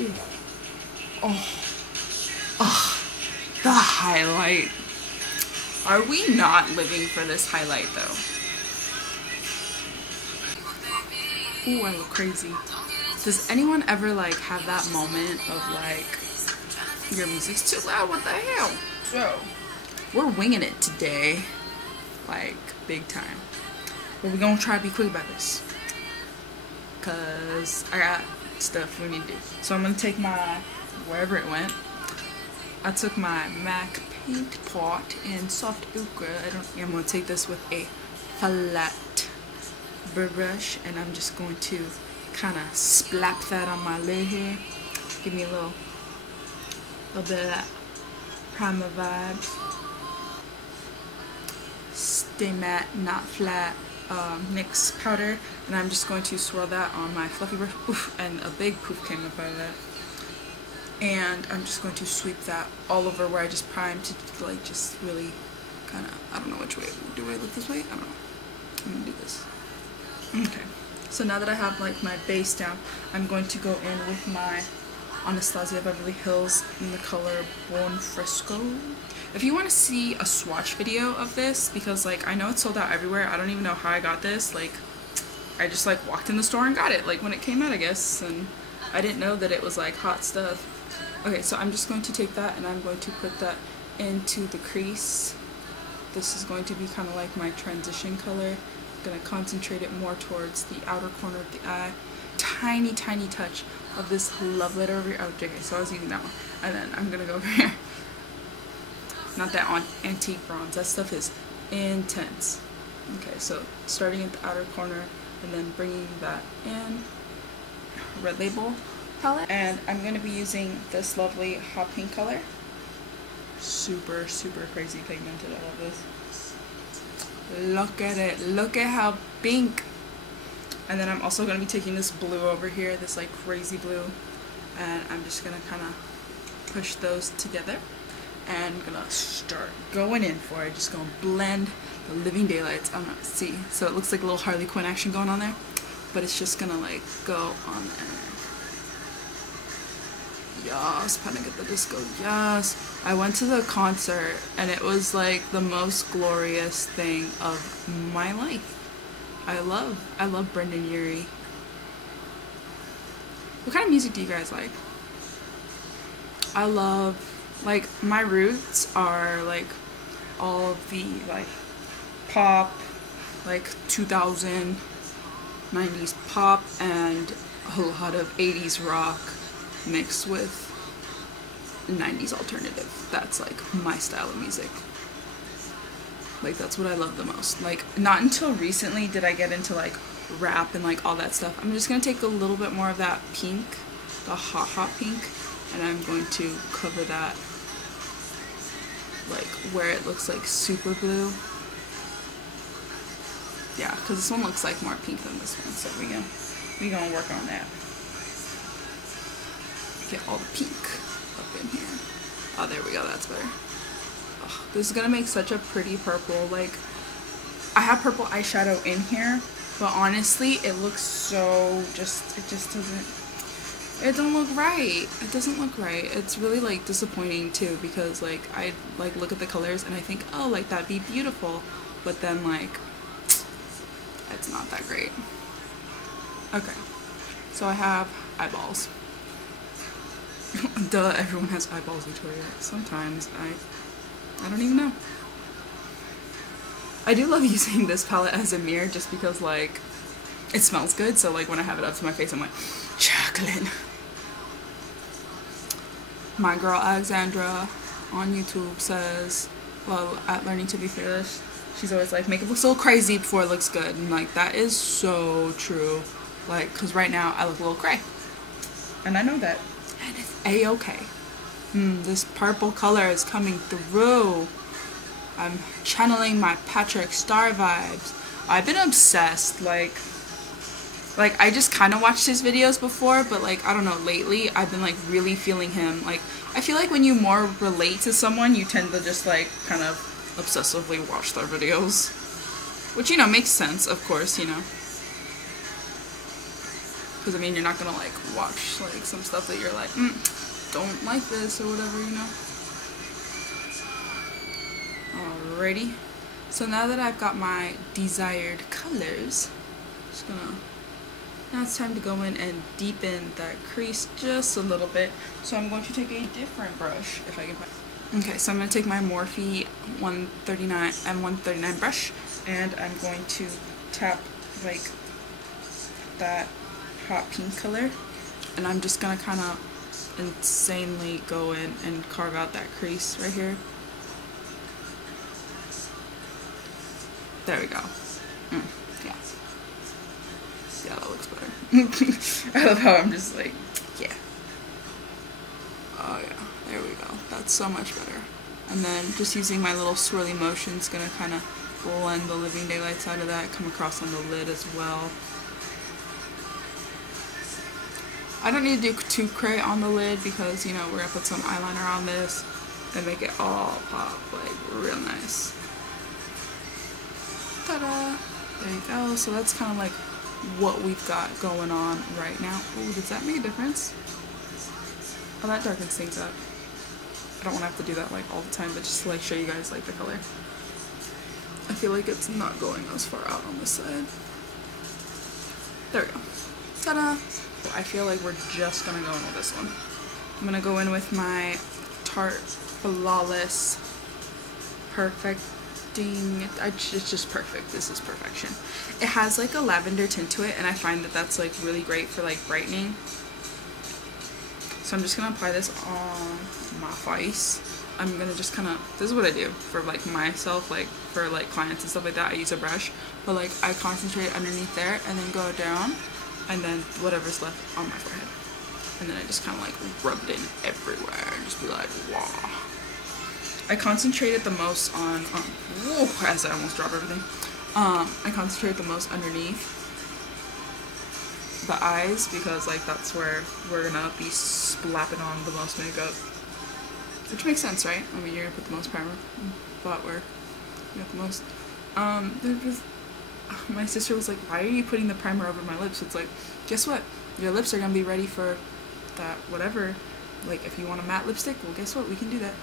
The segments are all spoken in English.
Ooh. Oh. Oh. The highlight. Are we not living for this highlight though? Ooh, I look crazy. Does anyone ever like have that moment of like, your music's too loud, what the hell? So, we're winging it today. Like, big time. But we're gonna try to be quick about this. Cause I got stuff we need to do. So I'm gonna take my, wherever it went. I took my MAC paint pot in soft ochre. I'm gonna take this with a flat brush, and I'm just going to kind of splap that on my lid here. Give me a little bit of that primer vibes. Stay matte, not flat NYX powder, and I'm just going to swirl that on my fluffy brush. Oof, and a big poof came up out of that. And I'm just going to sweep that all over where I just primed to like just really kind of, I don't know which way, do I look this way? I don't know. I'm gonna do this. Okay, so now that I have like my base down, I'm going to go in with my Anastasia Beverly Hills in the color Buon Fresco. If you want to see a swatch video of this, because like I know it's sold out everywhere, I don't even know how I got this. Like I just like walked in the store and got it like when it came out, I guess, and I didn't know that it was like hot stuff. Okay, so I'm just going to take that and I'm going to put that into the crease. This is going to be kind of like my transition color. I'm going to concentrate it more towards the outer corner of the eye. Tiny, tiny touch of this love letter over here. Oh, okay, so I was using that one. And then I'm going to go over here. Not that on antique bronze. That stuff is intense. Okay, so starting at the outer corner and then bringing that in. Red Label palette, and I'm going to be using this lovely hot pink color. Super, super crazy pigmented, I love this. Look at it, look at how pink. And then I'm also going to be taking this blue over here, this like crazy blue, and I'm just going to kind of push those together, and I'm going to start going in for it. Just going to blend the living daylights. I don't know, see, so it looks like a little Harley Quinn action going on there, but it's just going to like go on there. Yes, Panic at the Disco, yes. I went to the concert and it was like the most glorious thing of my life. I love Brendan Urie. What kind of music do you guys like? I love, like, my roots are like all of the like pop, like 2000, 90s pop, and a lot of 80s rock mixed with 90s alternative. That's like my style of music. Like that's what I love the most. Like not until recently did I get into like rap and like all that stuff. I'm just gonna take a little bit more of that pink, the hot pink, and I'm going to cover that like where it looks like super blue. Yeah, because this one looks like more pink than this one, so we gonna work on that. Get all the pink up in here. Oh, there we go, that's better. Oh, this is gonna make such a pretty purple. Like, I have purple eyeshadow in here, but honestly, it looks so it just doesn't, it don't look right. It doesn't look right. It's really like disappointing too, because like I like look at the colors and I think, oh, like that'd be beautiful, but then like it's not that great. Okay, so I have eyeballs. Duh, everyone has eyeballs, Victoria. Sometimes I don't even know. I do love using this palette as a mirror just because like it smells good, so like when I have it up to my face I'm like, chocolate. My girl Alexandra on YouTube says, well, at Learning to Be Fearless, she's always like, make it look so crazy before it looks good, and like that is so true. Like, cause right now I look a little cray, and I know that. And it's a-okay. This purple color is coming through. I'm channeling my Patrick Star vibes. I've been obsessed. Like I just kind of watched his videos before, but like, I don't know, lately I've been like really feeling him. Like, I feel like when you more relate to someone, you tend to just like kind of obsessively watch their videos. Which, you know, makes sense, of course, you know. Because I mean, you're not gonna like watch like some stuff that you're like, don't like this or whatever, you know. Alrighty. So now that I've got my desired colors, just gonna, now it's time to go in and deepen that crease just a little bit. So I'm going to take a different brush if I can find. Okay, so I'm going to take my Morphe 139 M139 brush, and I'm going to tap like that hot pink color, and I'm just going to kind of insanely go in and carve out that crease right here. There we go. Yeah. Yeah, that looks better. I love how I'm just like, yeah. Oh yeah, there we go. That's so much better. And then just using my little swirly motions, gonna kind of blend the Living Daylights out of that, come across on the lid as well. I don't need to do too cray on the lid because, you know, we're gonna put some eyeliner on this and make it all pop like real nice. Ta-da! There you go. So that's kind of like what we've got going on right now. Oh, does that make a difference? Oh, that darkens things up. I don't want to have to do that like all the time, but just to like show you guys like the color. I feel like it's not going as far out on this side. There we go. Ta-da! I feel like we're just gonna go in with this one. I'm gonna go in with my Tarte Flawless Perfect. It's just perfect. This is perfection. It has like a lavender tint to it, and I find that that's like really great for like brightening. So I'm just gonna apply this on my face. I'm gonna just kind of, this is what I do for like myself, like for like clients and stuff like that. I use a brush, but like I concentrate underneath there and then go down, and then whatever's left on my forehead, and then I just kind of like rub it in everywhere and just be like, wow. I concentrated the most on, as I almost dropped everything, I concentrate the most underneath the eyes because like that's where we're gonna be slapping on the most makeup. Which makes sense, right? I mean, you're gonna put the most primer, but where you got the most. My sister was like, why are you putting the primer over my lips? It's like, guess what? Your lips are gonna be ready for that whatever. Like, if you want a matte lipstick, well, guess what? We can do that.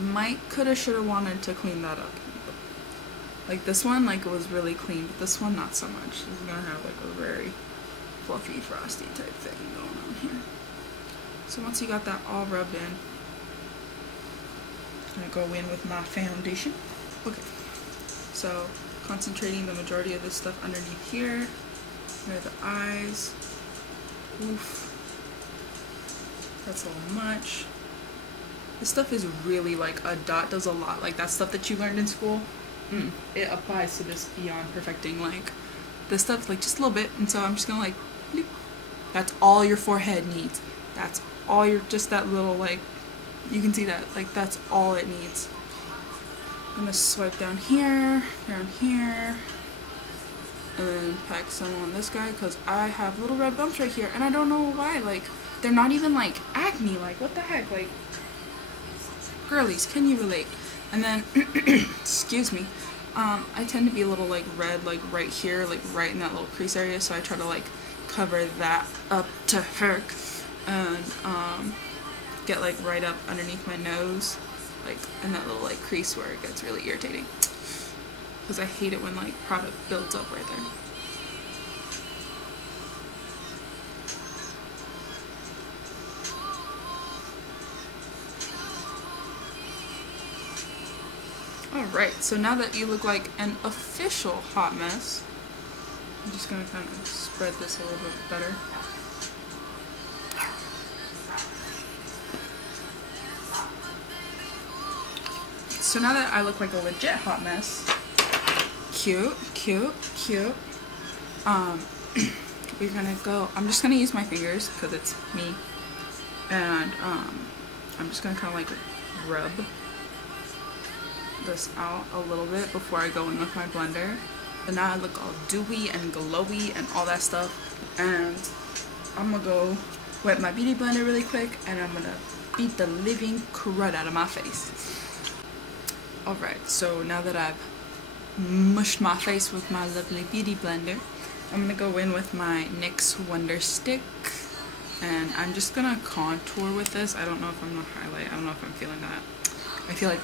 Might, coulda, shoulda wanted to clean that up. Like this one, like it was really clean, but this one not so much. This is gonna have like a very fluffy, frosty type thing going on here. So once you got that all rubbed in, I'm gonna go in with my foundation. Okay. So concentrating the majority of this stuff underneath here, near the eyes. Oof. That's a little much. This stuff is really like, a dot does a lot. Like that stuff that you learned in school, it applies to this beyond perfecting. Like this stuff, like just a little bit. And so I'm just gonna like, bloop. That's all your forehead needs. That's all your, just that little like, you can see that, like that's all it needs. I'm gonna swipe down here, and then pack some on this guy because I have little red bumps right here and I don't know why. Like they're not even like acne. Like what the heck? Like, girlies, can you relate? And then, excuse me, I tend to be a little like red, like right here, like right in that little crease area, so I try to like cover that up to her, and get like right up underneath my nose, like in that little like crease where it gets really irritating, because I hate it when like product builds up right there. Alright, so now that you look like an official hot mess, I'm just going to kind of spread this a little bit better. So now that I look like a legit hot mess, cute, we're going to go, I'm just going to use my fingers because it's me, and I'm just going to kind of like rub this out a little bit before I go in with my blender. And now I look all dewy and glowy and all that stuff, and I'm gonna go wet my beauty blender really quick and I'm gonna beat the living crud out of my face. Alright, so now that I've mushed my face with my lovely beauty blender, I'm gonna go in with my NYX Wonder Stick, and I'm just gonna contour with this. I don't know if I'm gonna highlight. I don't know if I'm feeling that. I feel like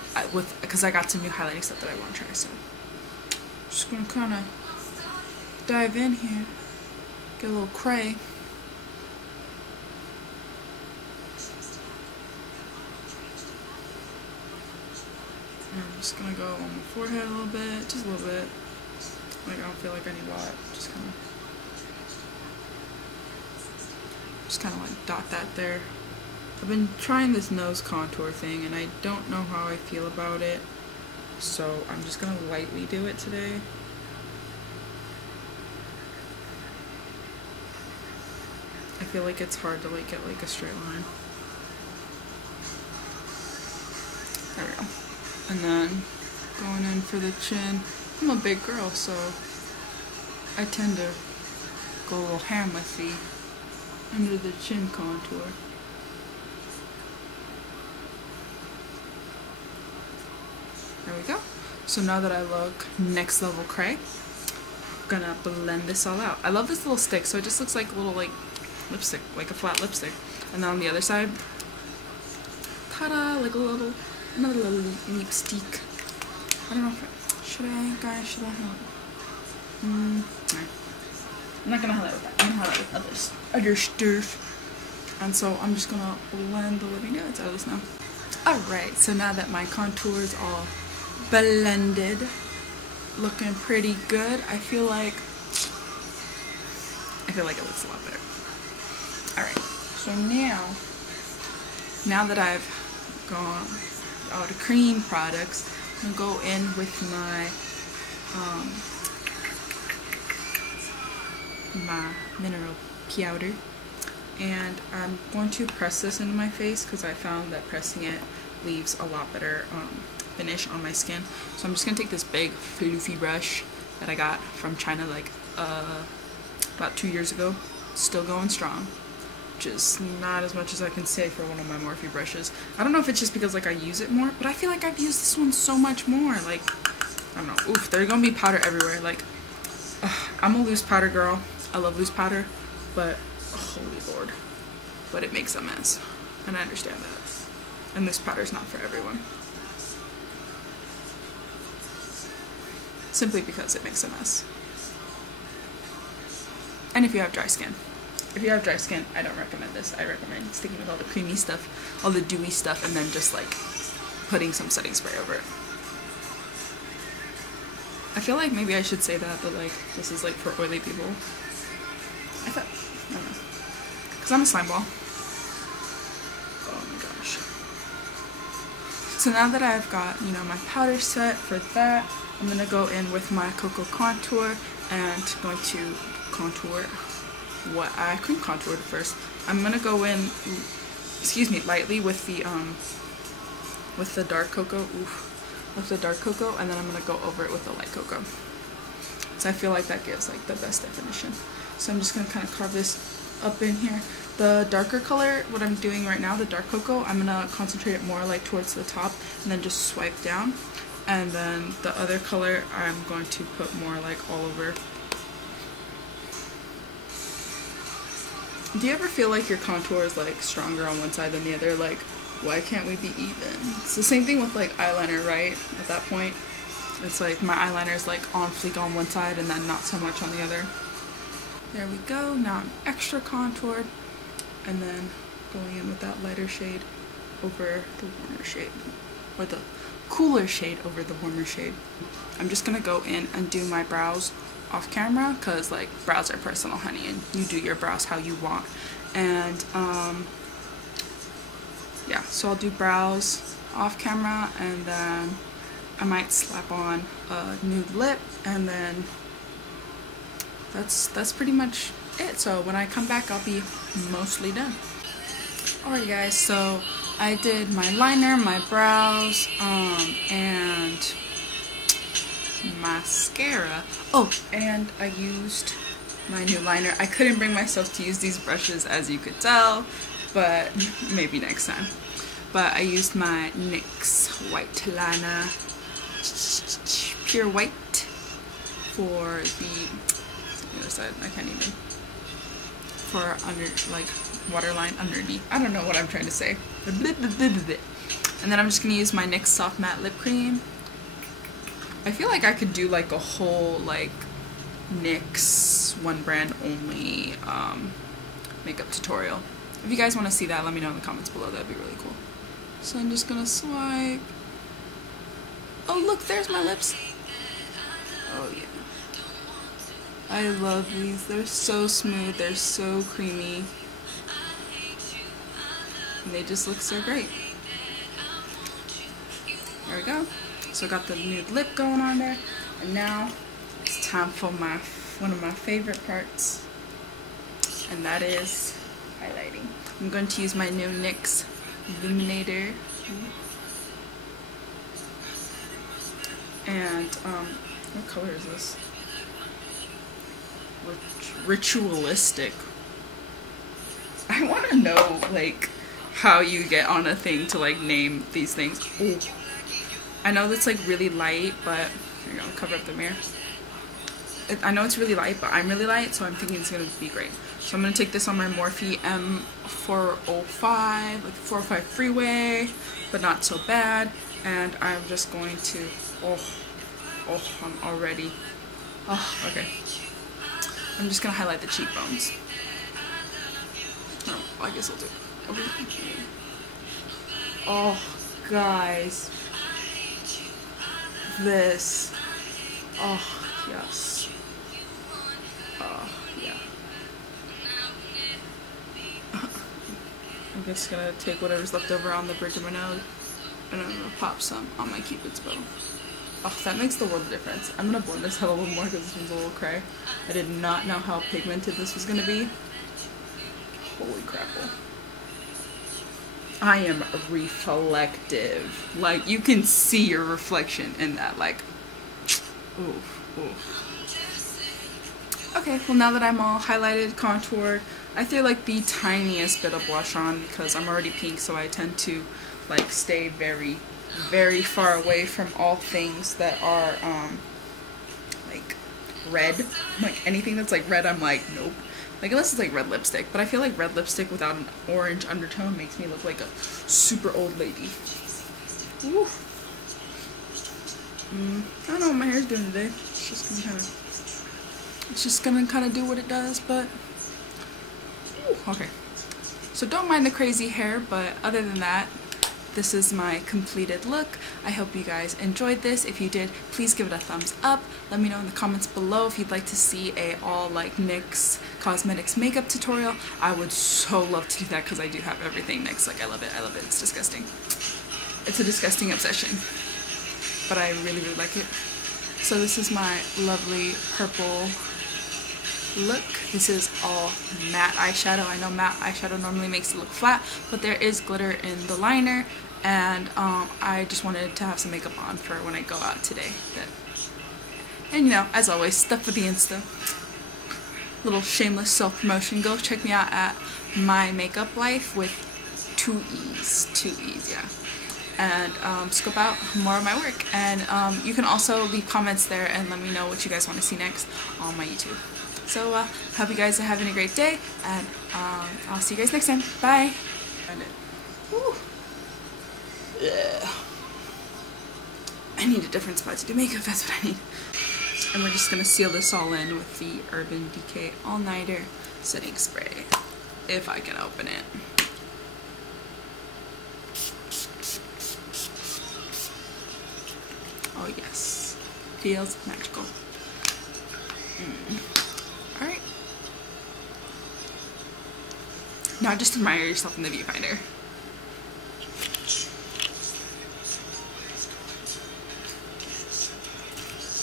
because I got some new highlighting stuff that I want to try, so just gonna kind of dive in here, get a little cray. And I'm just gonna go on my forehead a little bit, just a little bit. Like I don't feel like I need a lot. Just kind of like dot that there. I've been trying this nose contour thing and I don't know how I feel about it, so I'm just gonna lightly do it today. I feel like it's hard to like get like a straight line. There we go. And then going in for the chin. I'm a big girl, so I tend to go a little hamlethy under the chin contour. There we go. So now that I look next level cray, I'm gonna blend this all out. I love this little stick, so it just looks like a little like lipstick, like a flat lipstick. And then on the other side, ta-da, like another little lipstick. I don't know if should I highlight? I'm not gonna highlight with that. I'm gonna highlight with other stuff. And so I'm just gonna blend the living nuts out of this now. Alright, so now that my contour is all blended, looking pretty good, I feel like it looks a lot better. Alright, so now that I've gone all the cream products, I'm gonna go in with my my mineral powder, and I'm going to press this into my face because I found that pressing it leaves a lot better finish on my skin. So I'm just gonna take this big floofy brush that I got from China like about 2 years ago, still going strong, which is not as much as I can say for one of my Morphe brushes. I don't know if it's just because like I use it more, but I feel like I've used this one so much more. Like, I don't know. Oof, there's gonna be powder everywhere. Like, I'm a loose powder girl. I love loose powder, but holy lord, but it makes a mess, and I understand that. And loose powder is not for everyone, simply because it makes a mess. And if you have dry skin. If you have dry skin, I don't recommend this. I recommend sticking with all the creamy stuff, all the dewy stuff, and then just like putting some setting spray over it. I feel like maybe I should say that, but like this is like for oily people. I don't know. Because I'm a slime ball. Oh my gosh. So now that I've got, you know, my powder set for that, I'm going to go in with my Cocoa Contour and going to contour what I cream contoured first. I'm going to go in, lightly with the dark cocoa. With the dark cocoa, and then I'm going to go over it with the light cocoa. So I feel like that gives like the best definition. So I'm just going to kind of carve this up in here. The darker color, what I'm doing right now, the dark cocoa, I'm going to concentrate it more like towards the top and then just swipe down. And then the other color, I'm going to put more like all over. Do you ever feel like your contour is like stronger on one side than the other? Like, why can't we be even? It's the same thing with like eyeliner, right? At that point, it's like my eyeliner is like on fleek on one side and then not so much on the other. There we go. Now I'm extra contoured, and then going in with that lighter shade over the warmer shade, or the cooler shade over the warmer shade. I'm just gonna go in and do my brows off camera, because like brows are personal, honey, and you do your brows how you want. And yeah, so I'll do brows off camera, and then I might slap on a nude lip, and then that's pretty much it. So when I come back, I'll be mostly done. Alright guys, so I did my liner, my brows, and mascara. Oh, and I used my new liner. I couldn't bring myself to use these brushes, as you could tell, but maybe next time. But I used my NYX white liner, pure white, for the the other side. I can't even. For under, like, waterline underneath. I don't know what I'm trying to say. And then I'm just gonna use my NYX Soft Matte Lip Cream. I feel like I could do like a whole like NYX one brand only makeup tutorial. If you guys want to see that, let me know in the comments below. That'd be really cool. So I'm just gonna swipe. Oh look, there's my lips. Oh yeah. I love these. They're so smooth. They're so creamy. And they just look so great. There we go. So I got the nude lip going on there. And now it's time for one of my favorite parts. And that is highlighting. I'm going to use my new NYX Illuminator. And what color is this? Ritualistic. I want to know like how you get on a thing to like name these things. Ooh. I know that's like really light, but here you go, cover up the mirror. I know it's really light, but I'm really light, so I'm thinking it's gonna be great. So I'm gonna take this on my Morphe M405, like 405 freeway, but not so bad. And I'm just going to, I'm already, okay. I'm just gonna highlight the cheekbones. Oh, I guess I'll do it. Oh, guys. This. Oh, yes. Oh, yeah. I'm just gonna take whatever's left over on the bridge of my nose and I'm gonna pop some on my Cupid's bow. Oh, that makes the world of difference. I'm gonna blend this out a little more because this one's a little cray. I did not know how pigmented this was gonna be. Holy crapple. I am reflective. Like, you can see your reflection in that, like, oof, oof. Okay, well now that I'm all highlighted, contoured, I threw like the tiniest bit of blush on because I'm already pink, so I tend to like stay very, very far away from all things that are like red. Like anything that's like red, I'm like, nope. Like unless it's like red lipstick, but I feel like red lipstick without an orange undertone makes me look like a super old lady. Ooh. I don't know what my hair's doing today. It's just gonna kind of do what it does, but okay. So don't mind the crazy hair, but other than that, this is my completed look. I hope you guys enjoyed this. If you did, please give it a thumbs up. Let me know in the comments below if you'd like to see a all like NYX Cosmetics makeup tutorial. I would so love to do that because I do have everything NYX. Like I love it. I love it. It's disgusting. It's a disgusting obsession, but I really, really like it. So this is my lovely purple look. This is all matte eyeshadow. I know matte eyeshadow normally makes it look flat, but there is glitter in the liner, and I just wanted to have some makeup on for when I go out today. And you know, as always, stuff for the Insta. Little shameless self-promotion. Go check me out at My Makeup Life with 2 E's, yeah. And scope out more of my work. And you can also leave comments there and let me know what you guys want to see next on my YouTube. So, hope you guys are having a great day, and I'll see you guys next time. Bye! Yeah. I need a different spot to do makeup, that's what I need. And we're just gonna seal this all in with the Urban Decay All Nighter Setting Spray, if I can open it. Oh yes, feels magical. Alright. Now just admire yourself in the viewfinder.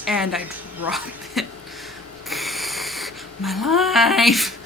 And I drop it. My life!